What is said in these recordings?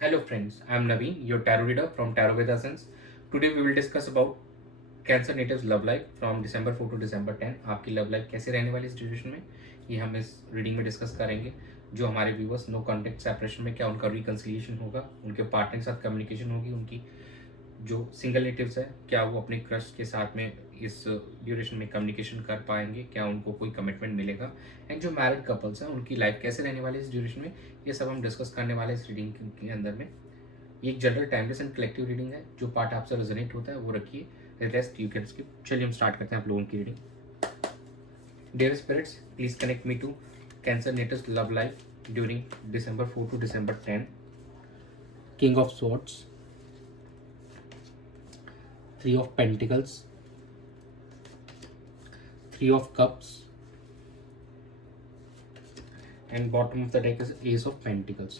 Hello friends, I am Naveen, your tarot reader from Tarot Veda Sense. Today we will discuss about Cancer Natives love life from December 4 to December 10. आपकी love life कैसे रहने वाली इस duration में, ये हम इस reading में डिस्कस करेंगे। जो हमारे व्यूवर्स नो कॉन्टेक्ट सेपरेशन में, क्या उनका रिकंसिलिएशन होगा, उनके पार्टनर के साथ कम्युनिकेशन होगी, उनकी जो सिंगल नेटिव्स है क्या वो अपने क्रश के साथ में इस ड्यूरेशन में कम्युनिकेशन कर पाएंगे, क्या उनको कोई कमिटमेंट मिलेगा, एंड जो मैरिड कपल्स हैं उनकी लाइफ कैसे रहने वाली है इस ड्यूरेशन में, ये सब हम डिस्कस करने वाले हैं इस रीडिंग के अंदर में। ये एक general timeless and collective reading है। जो पार्ट आपसे रेजोनेट होता है वो रखिए, रेस्ट यू कैन स्किप। चलिए हम स्टार्ट करते हैं आप लोगों की reading. Dear spirits, please connect me to Cancer natives love life during December 4 to December 10. King of Swords, Three of Pentacles, Three of Cups, and bottom of the deck is Ace of Pentacles.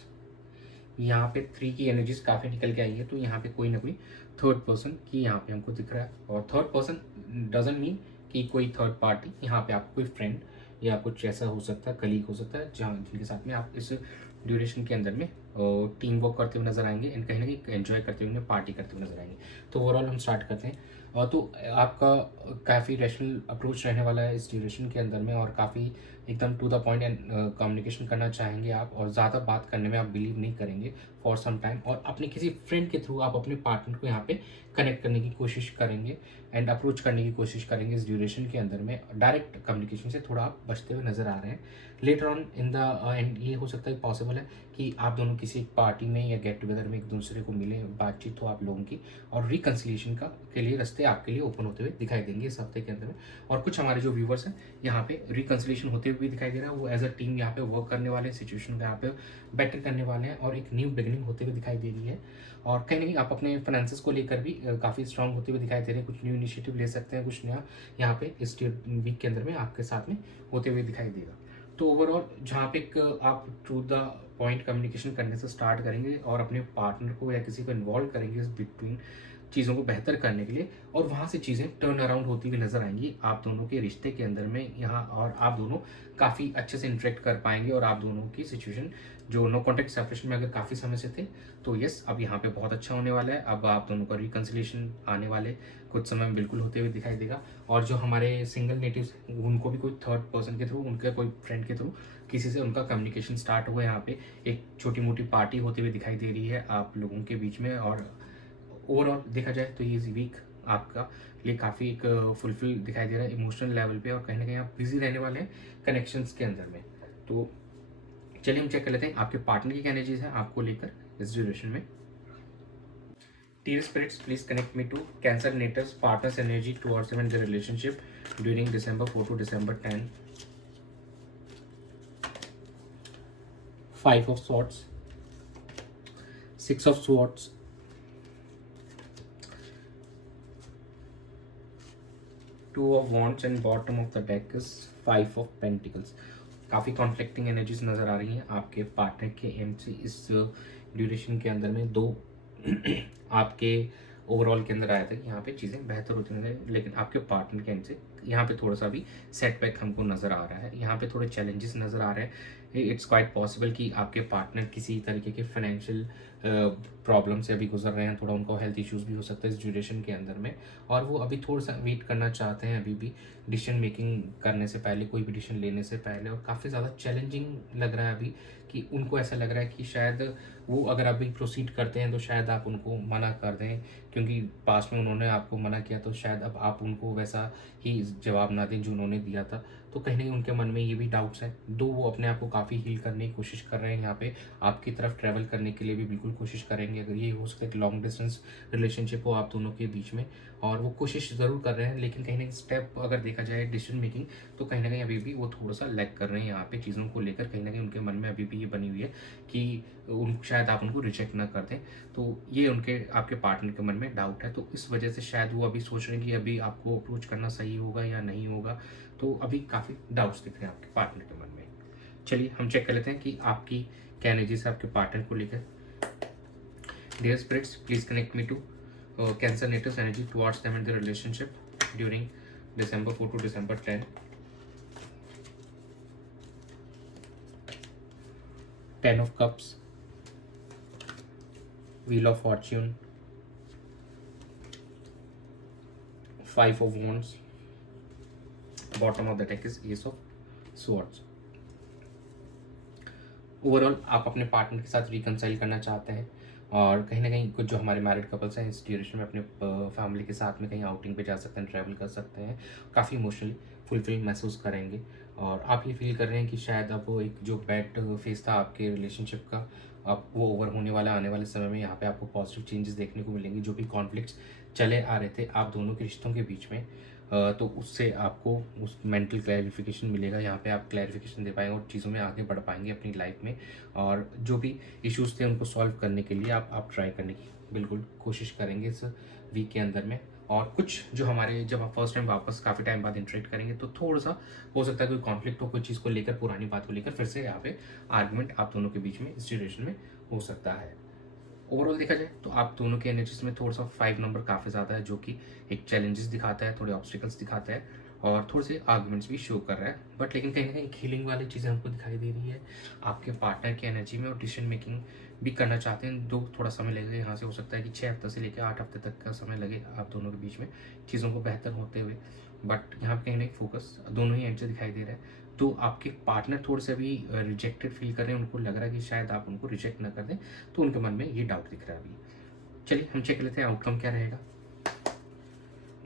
यहाँ पे 3 की energies काफ़ी निकल के आई है, तो यहाँ पे कोई ना कोई थर्ड पर्सन की यहाँ पे हमको दिख रहा है। और थर्ड पर्सन डजंट मीन कि कोई थर्ड पार्टी, यहाँ पे आपको कोई फ्रेंड या कुछ ऐसा हो सकता है, कलीग हो सकता है, जहाँ जिनके साथ में आप इस ड्यूरेशन के अंदर में टीम वर्क करते हुए नजर आएंगे एंड कहीं ना कहीं एंजॉय करते हुए, पार्टी करते हुए नजर आएंगे। तो ओवरऑल हम स्टार्ट करते हैं। तो आपका काफ़ी रैशनल अप्रोच रहने वाला है इस ड्यूरेशन के अंदर में, और काफ़ी एकदम to the point and communication करना चाहेंगे आप, और ज़्यादा बात करने में आप बिलीव नहीं करेंगे फॉर सम टाइम, और अपने किसी फ्रेंड के थ्रू आप अपने पार्टनर को यहाँ पे कनेक्ट करने की कोशिश करेंगे एंड अप्रोच करने की कोशिश करेंगे इस ड्यूरेशन के अंदर में। डायरेक्ट कम्युनिकेशन से थोड़ा आप बचते हुए नजर आ रहे हैं later on in the end. ये हो सकता है पॉसिबल है कि आप दोनों किसी एक पार्टी में या गेट टुगेदर में एक दूसरे को मिले, बातचीत हो आप लोगों की, और रिकन्सिलिएशन का के लिए रास्ते आपके लिए ओपन होते हुए दिखाई देंगे इस हफ्ते के अंदर में। और कुछ हमारे जो व्यूवर्स हैं यहाँ पे रिकन्सिलिएशन होते हुए भी दिखाई दे रहा है, वो एज अ टीम यहाँ पे वर्क करने वाले हैं, सिचुएशन को यहाँ पे बेटर करने वाले हैं, और एक न्यू बिगिनिंग होते हुए दिखाई दे रही है। और कहीं ना कहीं आप अपने फाइनेंसेस को लेकर भी काफ़ी स्ट्रांग होते हुए दिखाई दे रहे हैं। कुछ न्यू इनिशिएटिव ले सकते हैं, कुछ नया यहाँ पे इस वीक के अंदर में आपके साथ में होते हुए दिखाई देगा। तो ओवरऑल जहाँ पे एक आप टू द पॉइंट कम्युनिकेशन करने से स्टार्ट करेंगे और अपने पार्टनर को या किसी को इन्वॉल्व करेंगे इस बिटवीन चीज़ों को बेहतर करने के लिए, और वहाँ से चीज़ें टर्न अराउंड होती हुई नजर आएंगी आप दोनों के रिश्ते के अंदर में यहाँ, और आप दोनों काफ़ी अच्छे से इंटरेक्ट कर पाएंगे। और आप दोनों की सिचुएशन जो नो कॉन्टेक्ट सेपरेशन में अगर काफ़ी समय से थे, तो यस अब यहाँ पे बहुत अच्छा होने वाला है। अब आप दोनों का रिकन्सिलिएशन आने वाले कुछ समय में बिल्कुल होते हुए दिखाई देगा। और जो हमारे सिंगल नेटिव्स, उनको भी कोई थर्ड पर्सन के थ्रू, उनके कोई फ्रेंड के थ्रू किसी से उनका कम्युनिकेशन स्टार्ट हुआ है। यहाँ पे एक छोटी मोटी पार्टी होती हुई दिखाई दे रही है आप लोगों के बीच में। और ओवरऑल देखा जाए तो ये वीक आपका लिए काफ़ी एक फुलफिल दिखाई दे रहा है इमोशनल लेवल पे, और कहीं ना कहीं आप बिजी रहने वाले हैं कनेक्शंस के अंदर में। तो चलिए हम चेक कर लेते हैं आपके पार्टनर की क्या एनर्जीज है आपको लेकर इस ड्यूरेशन में। Dear spirits, please connect me to Cancer Natives partners energy towards them and their relationship during December 4 to December 10. Five of Swords, Six of Swords, Two of Wands, and bottom of the deck is Five of Pentacles. काफ़ी conflicting energies नज़र आ रही हैं आपके partner के and से इस duration के अंदर में। दो आपके ओवरऑल के अंदर आया था कि यहाँ पे चीज़ें बेहतर होती नजर, लेकिन आपके पार्टनर के एंड से यहाँ पे थोड़ा सा भी सेटबैक हमको नज़र आ रहा है, यहाँ पे थोड़े चैलेंजेस नज़र आ रहे हैं। इट्स क्वाइट पॉसिबल कि आपके पार्टनर किसी तरीके के फाइनेंशियल प्रॉब्लम से अभी गुजर रहे हैं, थोड़ा उनको हेल्थ इश्यूज भी हो सकता है इस ड्यूरेशन के अंदर में, और वो अभी थोड़ा सा वेट करना चाहते हैं अभी भी डिसीजन मेकिंग करने से पहले, कोई भी डिसीजन लेने से पहले। और काफ़ी ज़्यादा चैलेंजिंग लग रहा है अभी कि उनको ऐसा लग रहा है कि शायद वो अगर अभी प्रोसीड करते हैं तो शायद आप उनको मना कर दें, क्योंकि पास्ट में उन्होंने आपको मना किया, तो शायद अब आप उनको वैसा ही जवाब ना दें जो उन्होंने दिया था। तो कहीं ना कहीं उनके मन में ये भी डाउट्स हैं। दो वो अपने आप को काफ़ी हील करने की कोशिश कर रहे हैं, यहाँ पे आपकी तरफ ट्रैवल करने के लिए भी बिल्कुल कोशिश करेंगे। अगर ये हो सकता है कि लॉन्ग डिस्टेंस रिलेशनशिप हो आप दोनों के बीच में, और वो कोशिश ज़रूर कर रहे हैं, लेकिन कहीं ना कहीं स्टेप अगर देखा जाए डिसीजन मेकिंग, तो कहीं ना कहीं अभी भी वो थोड़ा सा लैग कर रहे हैं यहाँ पे चीज़ों को लेकर। कहीं ना कहीं उनके मन में अभी भी ये बनी हुई है कि उन शायद आप उनको रिजेक्ट ना कर दें। तो ये उनके आपके पार्टनर के मन में डाउट है, तो इस वजह से शायद वो अभी सोच रहे हैं कि अभी आपको अप्रोच करना सही होगा या नहीं होगा। तो अभी काफ़ी डाउट्स दिख रहे हैं आपके पार्टनर के मन में। चलिए हम चेक कर लेते हैं कि आपकी क्या एनर्जीज है आपके पार्टनर को लेकर। Dear spirits, please connect me to Cancer Natives energy towards them and their relationship during December 4 to December 10. Ten of Cups, Wheel of Fortune, 5 of Wands. Bottom of the deck is Ace of Swords. Overall आप अपने partner के साथ reconcile करना चाहते हैं और कहीं ना कहीं कुछ जो हमारे मैरिड कपल्स हैं इस ड्यूरेशन में अपने फैमिली के साथ में कहीं आउटिंग पे जा सकते हैं, ट्रैवल कर सकते हैं, काफ़ी इमोशनली फुलफिल महसूस करेंगे और आप ये फील कर रहे हैं कि शायद अब वो एक जो बैड फेज था आपके रिलेशनशिप का अब वो ओवर होने वाला, आने वाले समय में यहाँ पे आपको पॉजिटिव चेंजेस देखने को मिलेंगे। जो भी कॉन्फ्लिक्ट्स चले आ रहे थे आप दोनों के रिश्तों के बीच में, तो उससे आपको उस मेंटल क्लैरिफिकेशन मिलेगा। यहाँ पे आप क्लैरिफिकेशन दे पाएंगे और चीज़ों में आगे बढ़ पाएंगे अपनी लाइफ में, और जो भी इश्यूज थे उनको सॉल्व करने के लिए आप ट्राई करने की बिल्कुल कोशिश करेंगे इस वीक के अंदर में। और कुछ जो हमारे जब आप फर्स्ट टाइम वापस काफ़ी टाइम बाद इंटरेक्ट करेंगे तो थोड़ा सा हो सकता है कोई कॉन्फ्लिक्ट हो, कोई चीज़ को लेकर, पुरानी बात को लेकर फिर से यहाँ पे आर्गुमेंट आप दोनों के बीच में इस ड्यूरेशन में हो सकता है। ओवरऑल देखा जाए तो आप दोनों के एनर्जीज में थोड़ा सा 5 नंबर काफ़ी ज़्यादा है, जो कि एक चैलेंजेस दिखाता है, थोड़े ऑब्स्टिकल्स दिखाता है और थोड़े से आर्गुमेंट्स भी शो कर रहा है। बट लेकिन कहीं ना कहीं हीलिंग वाली चीज़ें हमको दिखाई दे रही है आपके पार्टनर की एनर्जी में, और डिसीजन मेकिंग भी करना चाहते हैं। थोड़ा समय लगेगा यहाँ से, हो सकता है कि 6 हफ्ते से लेकर 8 हफ्ते तक का समय लगे आप दोनों के बीच में चीज़ों को बेहतर होते हुए। बट यहाँ पे कहीं ना कहीं फोकस दोनों ही एंड से दिखाई दे रहा है। तो आपके पार्टनर थोड़े से अभी रिजेक्टेड फील कर रहे हैं, उनको लग रहा है कि शायद आप उनको रिजेक्ट ना कर दें, तो उनके मन में ये डाउट दिख रहा है अभी। चलिए हम चेक लेते हैं आउटकम क्या रहेगा।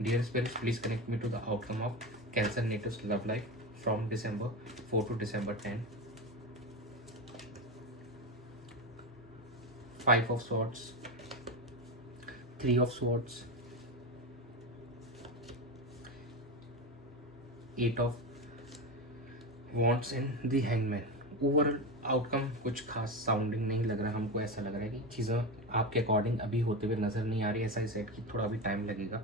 Dear spirits, please connect me to the outcome of Cancer natives love life from December 4 to December 10. 5 of Swords, 3 of Swords, 8 of Wands and the Hangman. Overall outcome कुछ खास साउंडिंग नहीं लग रहा है हमको। ऐसा लग रहा है कि चीज़ें आपके अकॉर्डिंग अभी होते हुए नज़र नहीं आ रही। ऐसा ही सेट कि थोड़ा अभी टाइम लगेगा,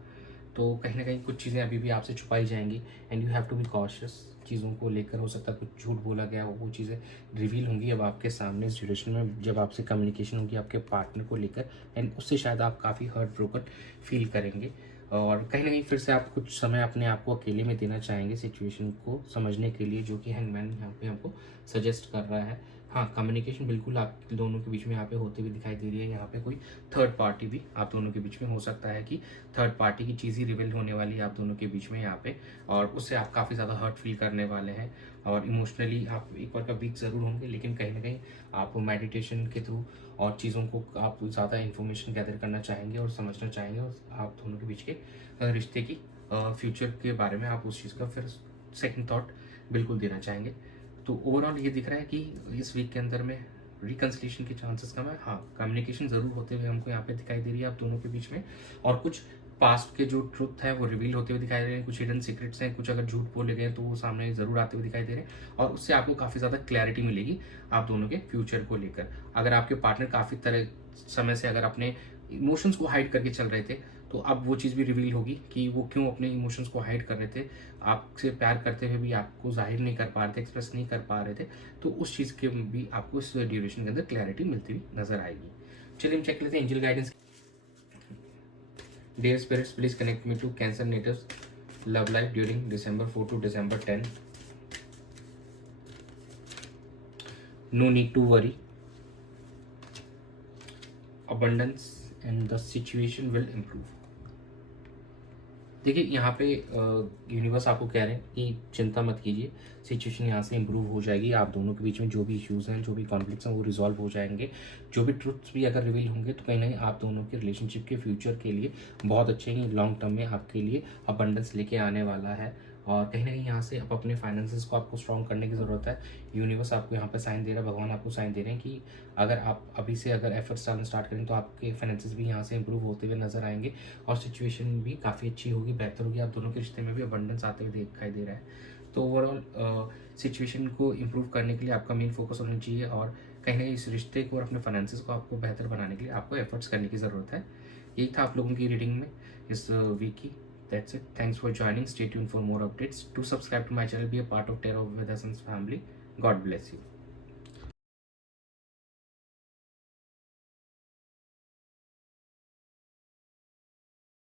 तो कहीं ना कहीं कुछ चीज़ें अभी भी आपसे छुपाई जाएंगी and you have to be cautious. चीज़ों को लेकर हो सकता है कुछ झूठ बोला गया हो, वो चीज़ें रिवील होंगी अब आपके सामने इस ड्यूरेशन में, जब आपसे कम्युनिकेशन होगी आपके पार्टनर को लेकर, एंड उससे शायद आप काफ़ी हर्ट ब्रोकन फील करेंगे और कहीं ना कहीं फिर से आप कुछ समय अपने आप को अकेले में देना चाहेंगे सिचुएशन को समझने के लिए, जो कि हैंगमैन यहाँ पे हमको सजेस्ट कर रहा है। हाँ, कम्युनिकेशन बिल्कुल आप दोनों के बीच में यहाँ पे होते हुए दिखाई दे रही है। यहाँ पे कोई थर्ड पार्टी भी आप दोनों के बीच में हो सकता है कि थर्ड पार्टी की चीज़ ही रिवील होने वाली है आप दोनों के बीच में यहाँ पे, और उससे आप काफ़ी ज़्यादा हर्ट फील करने वाले हैं और इमोशनली आप एक बार का वीक ज़रूर होंगे। लेकिन कहीं ना कहीं आप मेडिटेशन के थ्रू और चीज़ों को आप ज़्यादा इन्फॉर्मेशन गैदर करना चाहेंगे और समझना चाहेंगे, और आप दोनों के बीच के रिश्ते की फ्यूचर के बारे में आप उस चीज़ का फिर सेकंड थॉट बिल्कुल देना चाहेंगे। तो ओवरऑल ये दिख रहा है कि इस वीक के अंदर में रिकन्सिलेशन के चांसेस कम है। हाँ, कम्युनिकेशन ज़रूर होते हुए हमको यहाँ पे दिखाई दे रही है आप दोनों के बीच में, और कुछ पास्ट के जो ट्रुथ है वो रिवील होते हुए दिखाई दे रहे हैं, कुछ हिडन सीक्रेट्स हैं, कुछ अगर झूठ बोले गए तो वो सामने ज़रूर आते हुए दिखाई दे रहे हैं, और उससे आपको काफ़ी ज़्यादा क्लैरिटी मिलेगी आप दोनों के फ्यूचर को लेकर। अगर आपके पार्टनर काफ़ी तरह समय से अगर अपने इमोशंस को हाइड करके चल रहे थे, तो अब वो चीज़ भी रिवील होगी कि वो क्यों अपने इमोशंस को हाइड कर रहे थे, आपसे प्यार करते हुए भी आपको जाहिर नहीं कर पा रहे थे, एक्सप्रेस नहीं कर पा रहे थे। तो उस चीज़ के भी आपको इस ड्यूरेशन के अंदर क्लैरिटी मिलती हुई नजर आएगी। चलिए हम चेक लेते हैं angel guidance. Dear spirits, please connect me to Cancer natives love life during December 4 to December 10. No need to worry. Abundance and the situation will improve. देखिए यहाँ पे यूनिवर्स आपको कह रहे हैं कि चिंता मत कीजिए, सिचुएशन यहाँ से इम्प्रूव हो जाएगी। आप दोनों के बीच में जो भी इश्यूज़ हैं, जो भी कॉन्फ्लिक्ट्स हैं वो रिजॉल्व हो जाएंगे। जो भी ट्रुथ्स भी अगर रिवील होंगे तो कहीं ना कहीं आप दोनों के रिलेशनशिप के फ्यूचर के लिए बहुत अच्छे ही लॉन्ग टर्म में आपके लिए अबंडेंस लेके आने वाला है। और कहीं ना कहीं यहाँ से अब अपने फाइनेंसेस को आपको स्ट्रॉन्ग करने की ज़रूरत है। यूनिवर्स आपको यहाँ पर साइन दे रहा है, भगवान आपको साइन दे रहे हैं कि अगर आप अभी से अगर एफर्ट्स डालना स्टार्ट करें तो आपके फाइनेंसेस भी यहाँ से इंप्रूव होते हुए नजर आएंगे और सिचुएशन भी काफ़ी अच्छी होगी, बेहतर होगी। आप दोनों के रिश्ते में भी अबंडेंस आते हुए दिखाई दे रहा है। तो ओवरऑल सिचुएशन को इम्प्रूव करने के लिए आपका मेन फोकस होना चाहिए, और कहीं ना कहीं इस रिश्ते को और अपने फाइनेंसेस को आपको बेहतर बनाने के लिए आपको एफर्ट्स करने की ज़रूरत है। यही था आप लोगों की रीडिंग में इस वीक की। That's it. Thanks for joining. Stay tuned for more updates. Do subscribe to my channel. Be a part of Tarot with Essence family. God bless you.